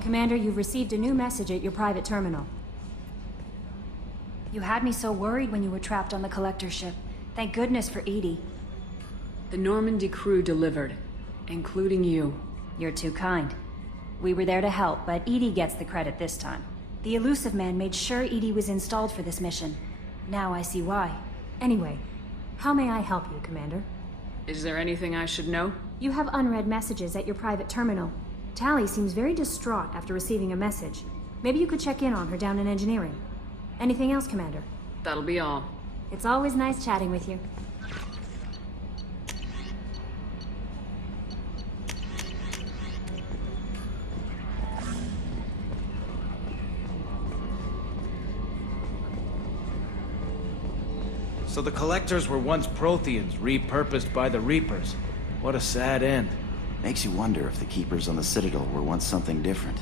Commander, you've received a new message at your private terminal. You had me so worried when you were trapped on the Collector ship. Thank goodness for Edie. The Normandy crew delivered, including you. You're too kind. We were there to help, but Edie gets the credit this time. The Elusive Man made sure Edie was installed for this mission. Now I see why. Anyway, how may I help you, Commander? Is there anything I should know? You have unread messages at your private terminal. Tally seems very distraught after receiving a message. Maybe you could check in on her down in engineering. Anything else, Commander? That'll be all. It's always nice chatting with you. So the Collectors were once Protheans, repurposed by the Reapers. What a sad end. Makes you wonder if the Keepers on the Citadel were once something different.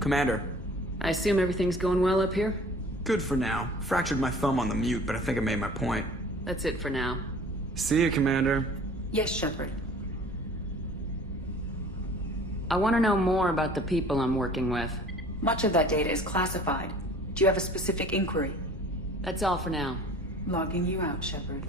Commander. I assume everything's going well up here? Good for now. Fractured my thumb on the mute, but I think I made my point. That's it for now. See you, Commander. Yes, Shepard. I want to know more about the people I'm working with. Much of that data is classified. Do you have a specific inquiry? That's all for now. Logging you out, Shepard.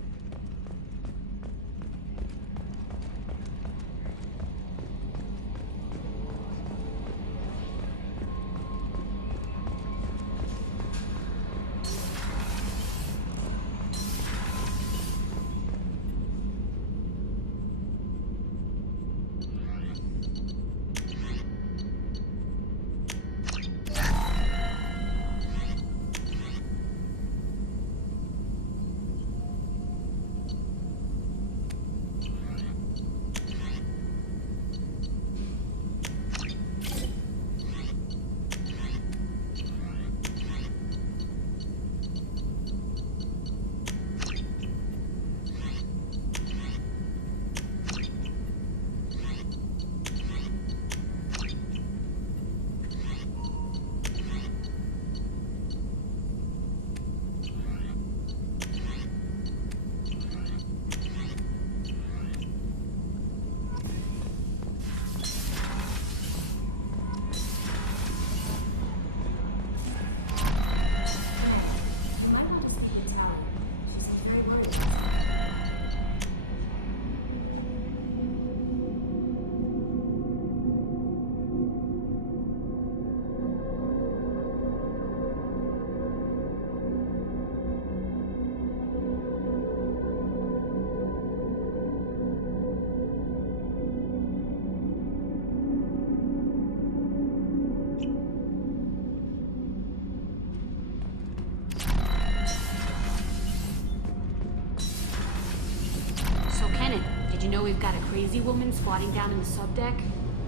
Did you know we've got a crazy woman squatting down in the subdeck?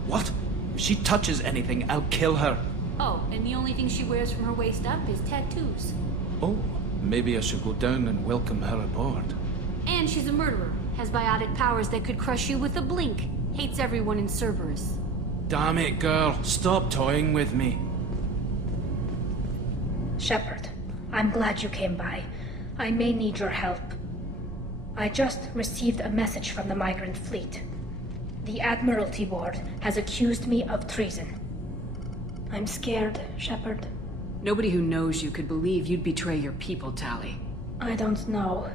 What? If she touches anything, I'll kill her. Oh, and the only thing she wears from her waist up is tattoos. Oh, maybe I should go down and welcome her aboard. And she's a murderer. Has biotic powers that could crush you with a blink. Hates everyone in Cerberus. Damn it, girl. Stop toying with me. Shepard, I'm glad you came by. I may need your help. I just received a message from the migrant fleet. The Admiralty Board has accused me of treason. I'm scared, Shepard. Nobody who knows you could believe you'd betray your people, Tally. I don't know.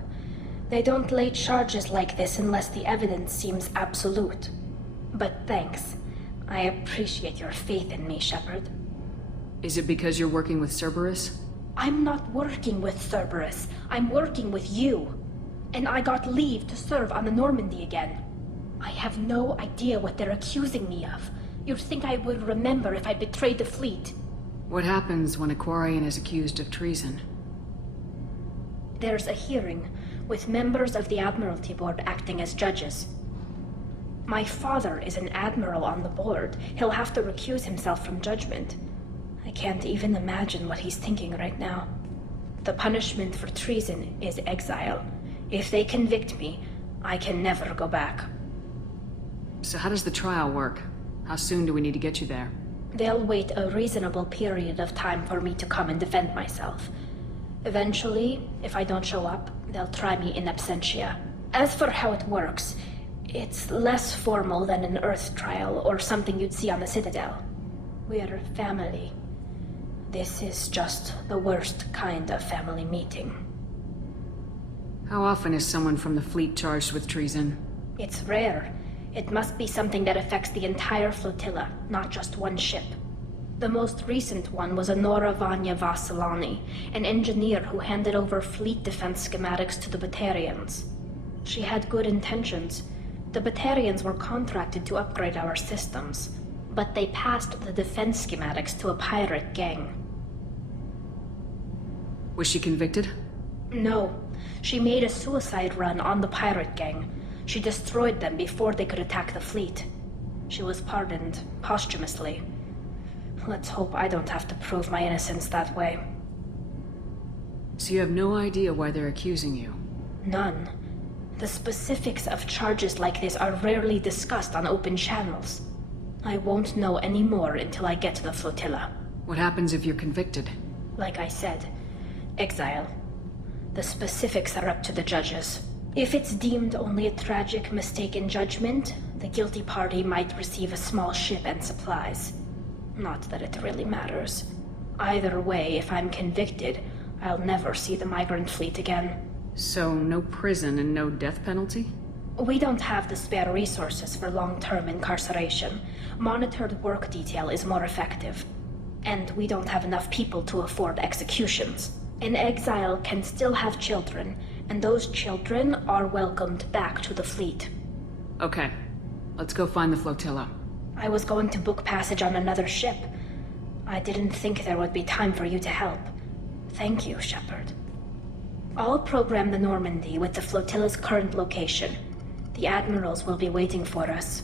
They don't lay charges like this unless the evidence seems absolute. But thanks. I appreciate your faith in me, Shepard. Is it because you're working with Cerberus? I'm not working with Cerberus. I'm working with you. And I got leave to serve on the Normandy again. I have no idea what they're accusing me of. You'd think I would remember if I betrayed the fleet. What happens when a Quarian is accused of treason? There's a hearing, with members of the Admiralty Board acting as judges. My father is an admiral on the board. He'll have to recuse himself from judgment. I can't even imagine what he's thinking right now. The punishment for treason is exile. If they convict me, I can never go back. So how does the trial work? How soon do we need to get you there? They'll wait a reasonable period of time for me to come and defend myself. Eventually, if I don't show up, they'll try me in absentia. As for how it works, it's less formal than an Earth trial or something you'd see on the Citadel. We're family. This is just the worst kind of family meeting. How often is someone from the fleet charged with treason? It's rare. It must be something that affects the entire flotilla, not just one ship. The most recent one was Honora Vanya Vasilani, an engineer who handed over fleet defense schematics to the Batarians. She had good intentions. The Batarians were contracted to upgrade our systems, but they passed the defense schematics to a pirate gang. Was she convicted? No. She made a suicide run on the pirate gang. She destroyed them before they could attack the fleet. She was pardoned posthumously. Let's hope I don't have to prove my innocence that way. So you have no idea why they're accusing you? None. The specifics of charges like this are rarely discussed on open channels. I won't know any more until I get to the flotilla. What happens if you're convicted? Like I said, exile. The specifics are up to the judges. If it's deemed only a tragic mistake in judgment, the guilty party might receive a small ship and supplies. Not that it really matters. Either way, if I'm convicted, I'll never see the migrant fleet again. So no prison and no death penalty? We don't have the spare resources for long-term incarceration. Monitored work detail is more effective. And we don't have enough people to afford executions. An exile can still have children, and those children are welcomed back to the fleet. Okay. Let's go find the flotilla. I was going to book passage on another ship. I didn't think there would be time for you to help. Thank you, Shepard. I'll program the Normandy with the flotilla's current location. The admirals will be waiting for us.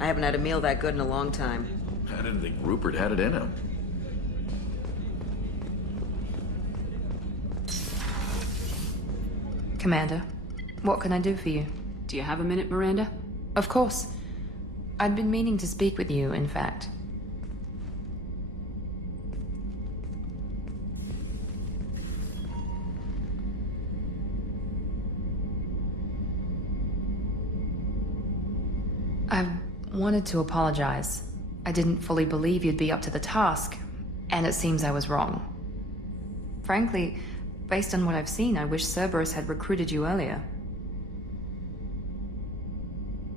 I haven't had a meal that good in a long time. I didn't think Rupert had it in him. Commander, what can I do for you? Do you have a minute, Miranda? Of course. I'd been meaning to speak with you, in fact. I wanted to apologize. I didn't fully believe you'd be up to the task, and it seems I was wrong. Frankly, based on what I've seen, I wish Cerberus had recruited you earlier.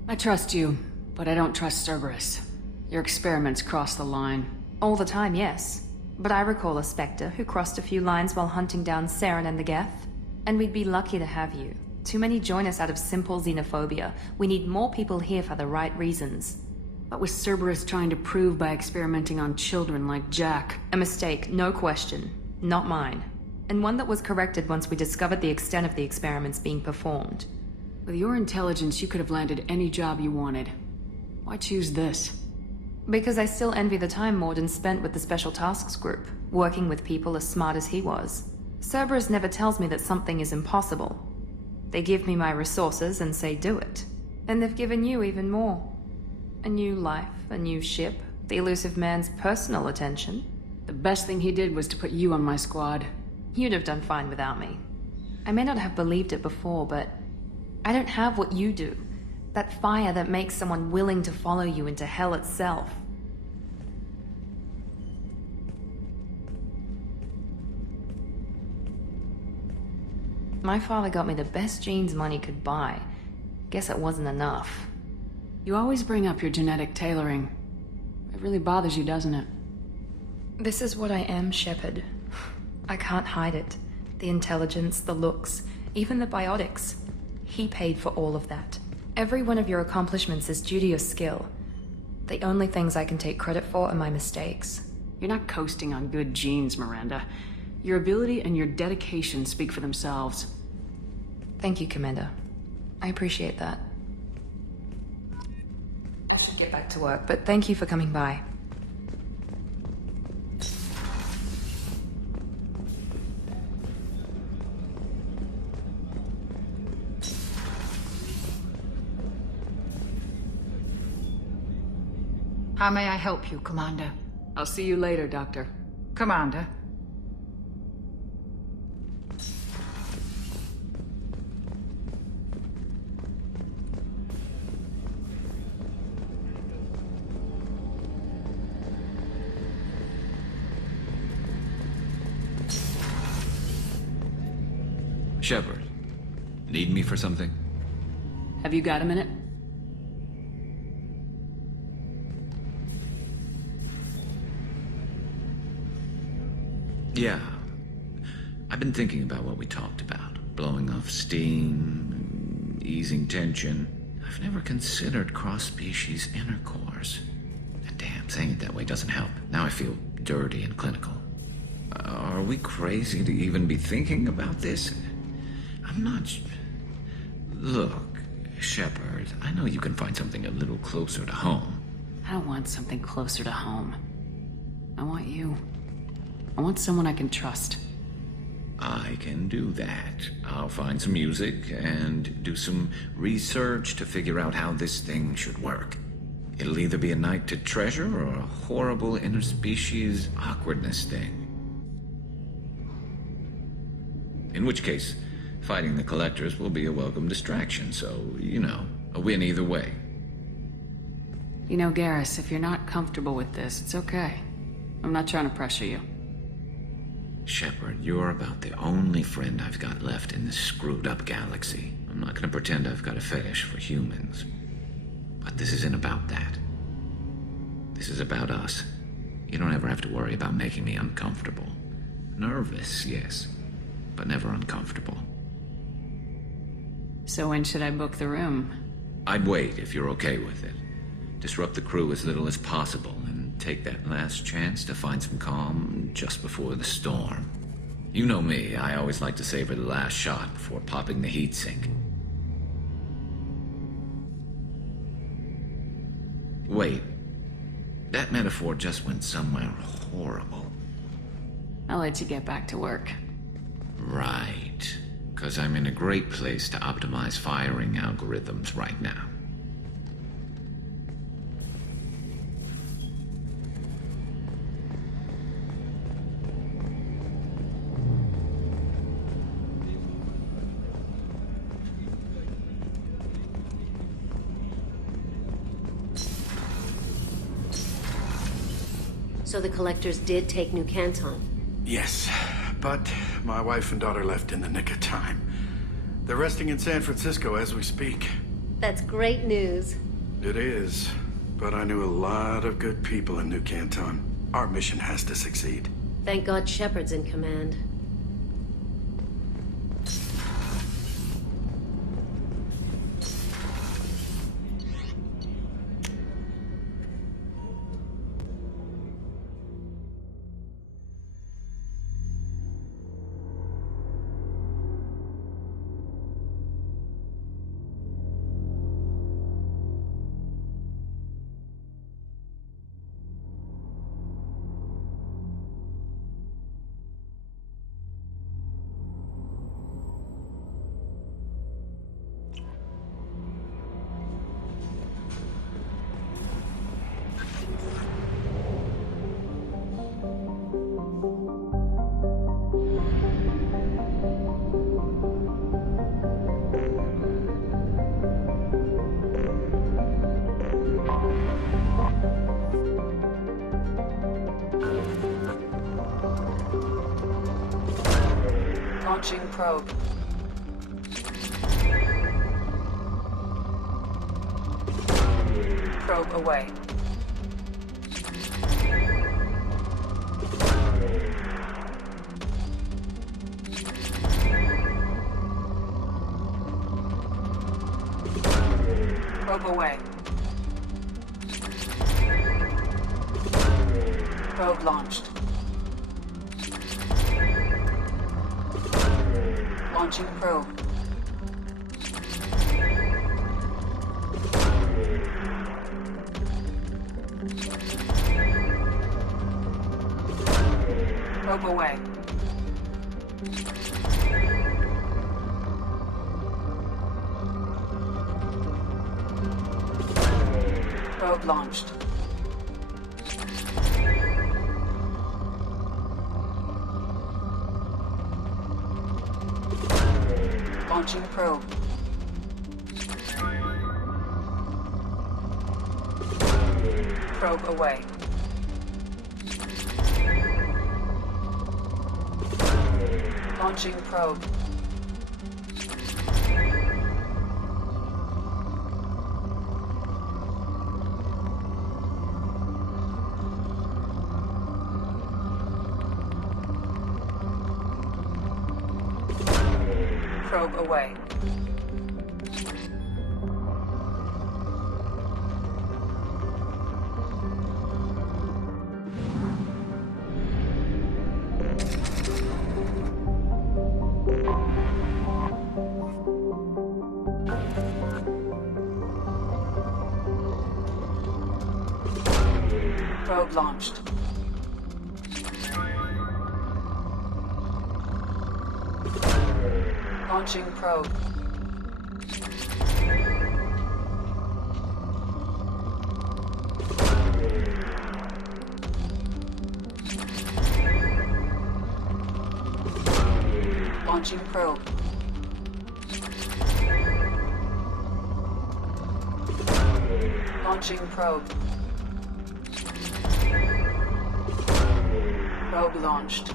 I trust you, but I don't trust Cerberus. Your experiments cross the line. All the time, yes. But I recall a Spectre who crossed a few lines while hunting down Saren and the Geth. And we'd be lucky to have you. Too many join us out of simple xenophobia. We need more people here for the right reasons. What was Cerberus trying to prove by experimenting on children like Jack? A mistake, no question. Not mine. And one that was corrected once we discovered the extent of the experiments being performed. With your intelligence, you could have landed any job you wanted. Why choose this? Because I still envy the time Morden spent with the Special Tasks Group, working with people as smart as he was. Cerberus never tells me that something is impossible. They give me my resources and say do it. And they've given you even more. A new life, a new ship, the elusive man's personal attention. The best thing he did was to put you on my squad. You'd have done fine without me. I may not have believed it before, but I don't have what you do. That fire that makes someone willing to follow you into hell itself. My father got me the best genes money could buy. Guess it wasn't enough. You always bring up your genetic tailoring. It really bothers you, doesn't it? This is what I am, Shepard. I can't hide it. The intelligence, the looks, even the biotics. He paid for all of that. Every one of your accomplishments is due to your skill. The only things I can take credit for are my mistakes. You're not coasting on good genes, Miranda. Your ability and your dedication speak for themselves. Thank you, Commander. I appreciate that. I should get back to work, but thank you for coming by. How may I help you, Commander? I'll see you later, Doctor. Commander? Shepard, need me for something? Have you got a minute? Yeah. I've been thinking about what we talked about. Blowing off steam, easing tension. I've never considered cross-species intercourse. And damn, saying it that way doesn't help. Now I feel dirty and clinical. Are we crazy to even be thinking about this? I'm not... Look, Shepard, I know you can find something a little closer to home. I don't want something closer to home. I want you. I want someone I can trust. I can do that. I'll find some music and do some research to figure out how this thing should work. It'll either be a night to treasure or a horrible interspecies awkwardness thing. In which case, fighting the collectors will be a welcome distraction, so, you know, a win either way. You know, Garrus, if you're not comfortable with this, it's okay. I'm not trying to pressure you. Shepard, you're about the only friend I've got left in this screwed-up galaxy. I'm not gonna pretend I've got a fetish for humans. But this isn't about that. This is about us. You don't ever have to worry about making me uncomfortable. Nervous, yes, but never uncomfortable. So when should I book the room? I'd wait if you're okay with it. Disrupt the crew as little as possible and take that last chance to find some calm just before the storm. You know me, I always like to savor the last shot before popping the heatsink. Wait, that metaphor just went somewhere horrible. I'll let you get back to work. Right, because I'm in a great place to optimize firing algorithms right now. So the collectors did take New Canton? Yes, but my wife and daughter left in the nick of time. They're resting in San Francisco as we speak. That's great news. It is, but I knew a lot of good people in New Canton. Our mission has to succeed. Thank God Shepard's in command. Launching probe. Probe away. Probe away. Probe launched. Launching probe. Probe away. Probe launched. Launching probe. Probe away. Launching probe. Probe away. Probe launched. Launching probe. Launching probe. Launching probe. Probe launched.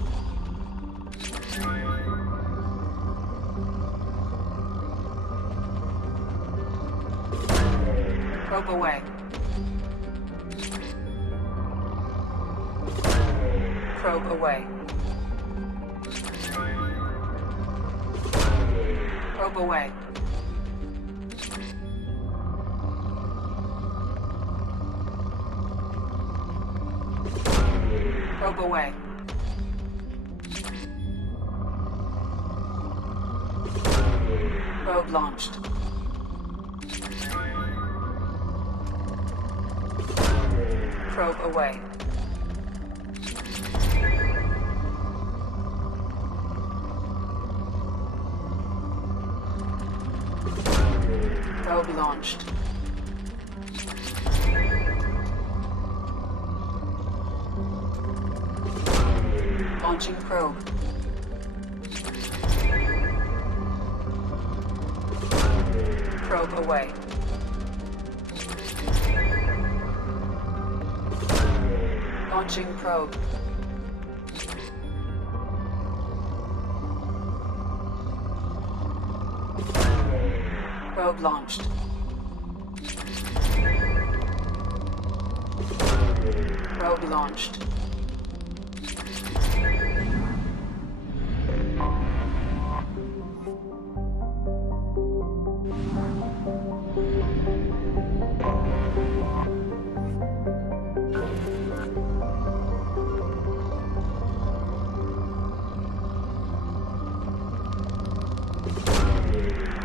Probe away. Probe away. Probe away. Probe away. Probe launched. Probe away. Probe launched. Launching probe. Probe away. Launching probe. Probe launched. Probe launched.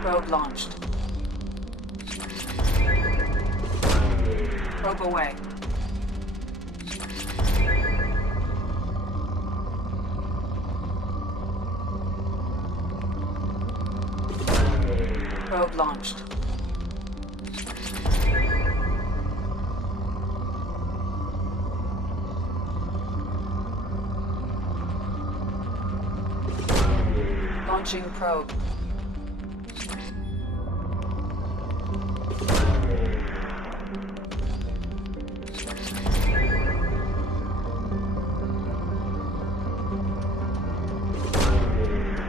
Probe launched. Probe away. Probe launched. Launching probe.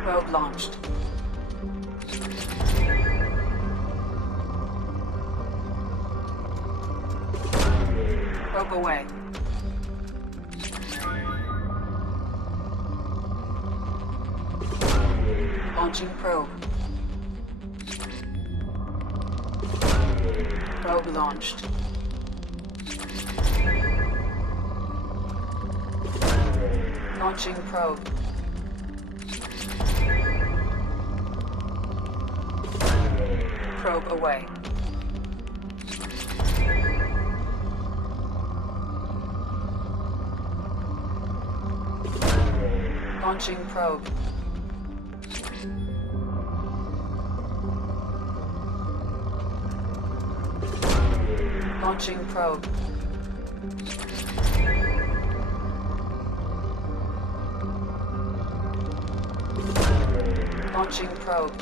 Probe launched. Probe away. Launching probe. Probe launched. Launching probe. Probe away. Launching probe. Launching probe. Launching probe.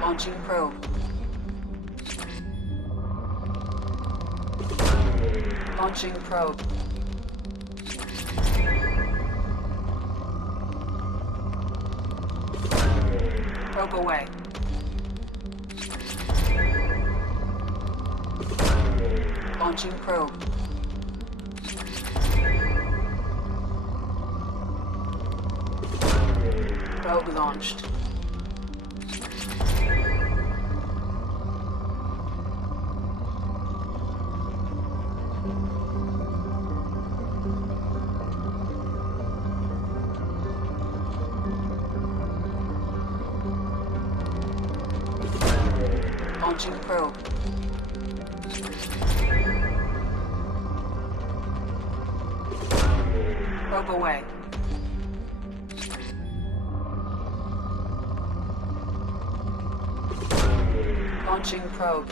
Launching probe. Launching probe. Probe away. Launching probe. Probe launched. Launching probe. Probe away. Launching probe.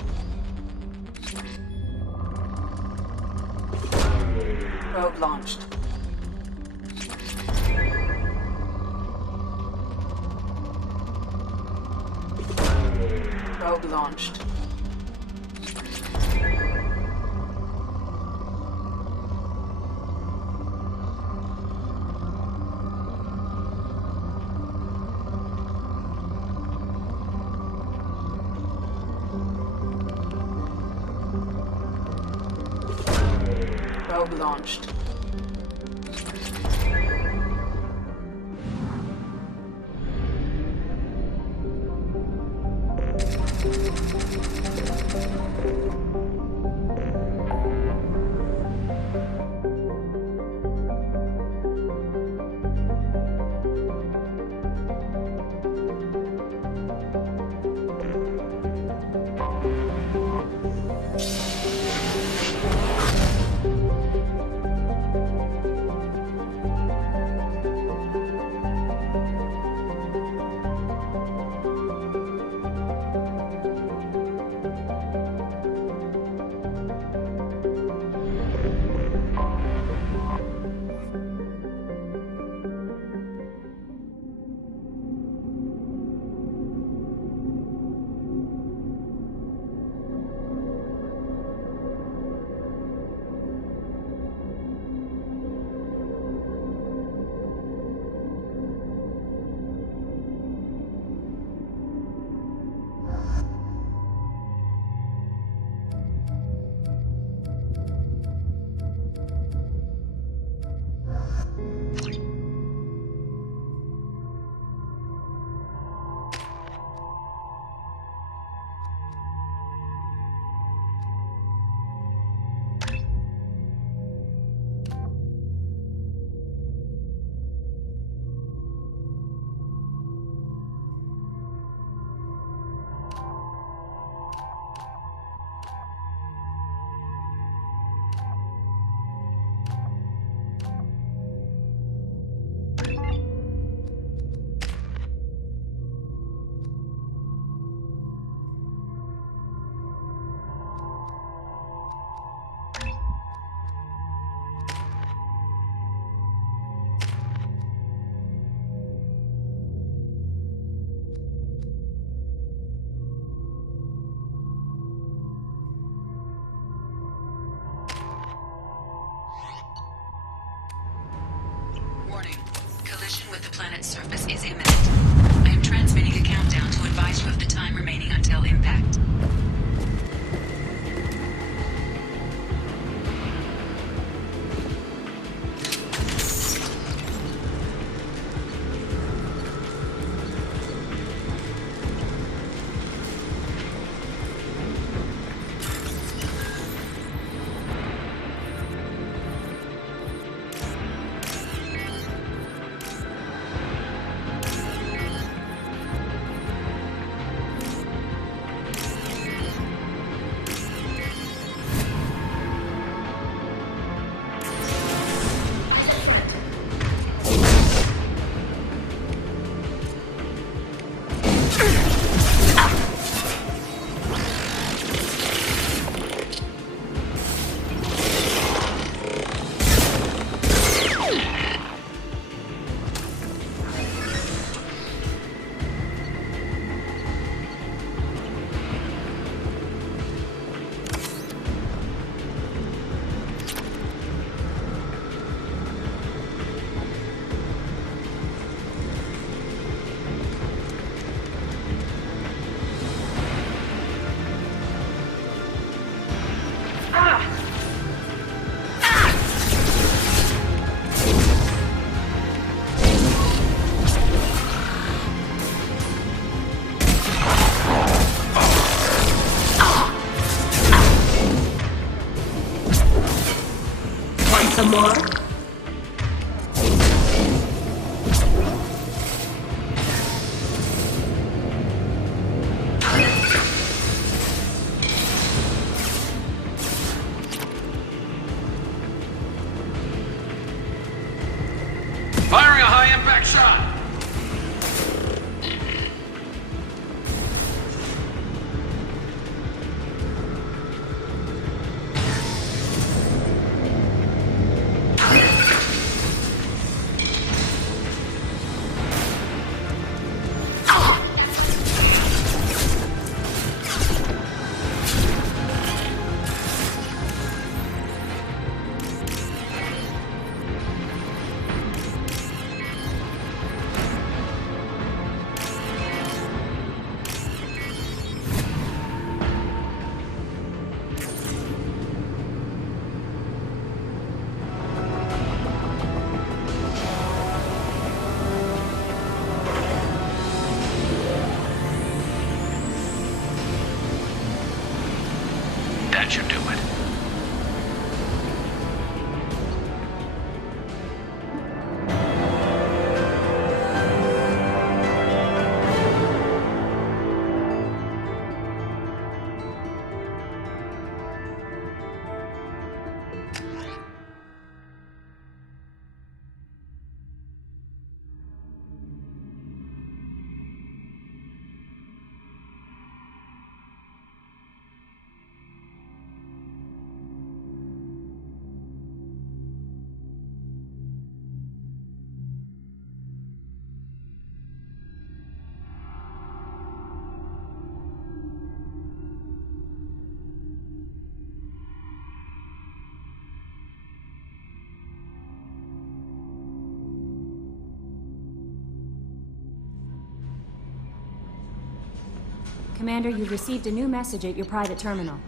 Probe launched. Probe launched. Probe launched. surface is imminent. I am transmitting a countdown to advise you of the time remaining until impact. Some more? Firing a high-impact shot! That should do it. Commander, you've received a new message at your private terminal.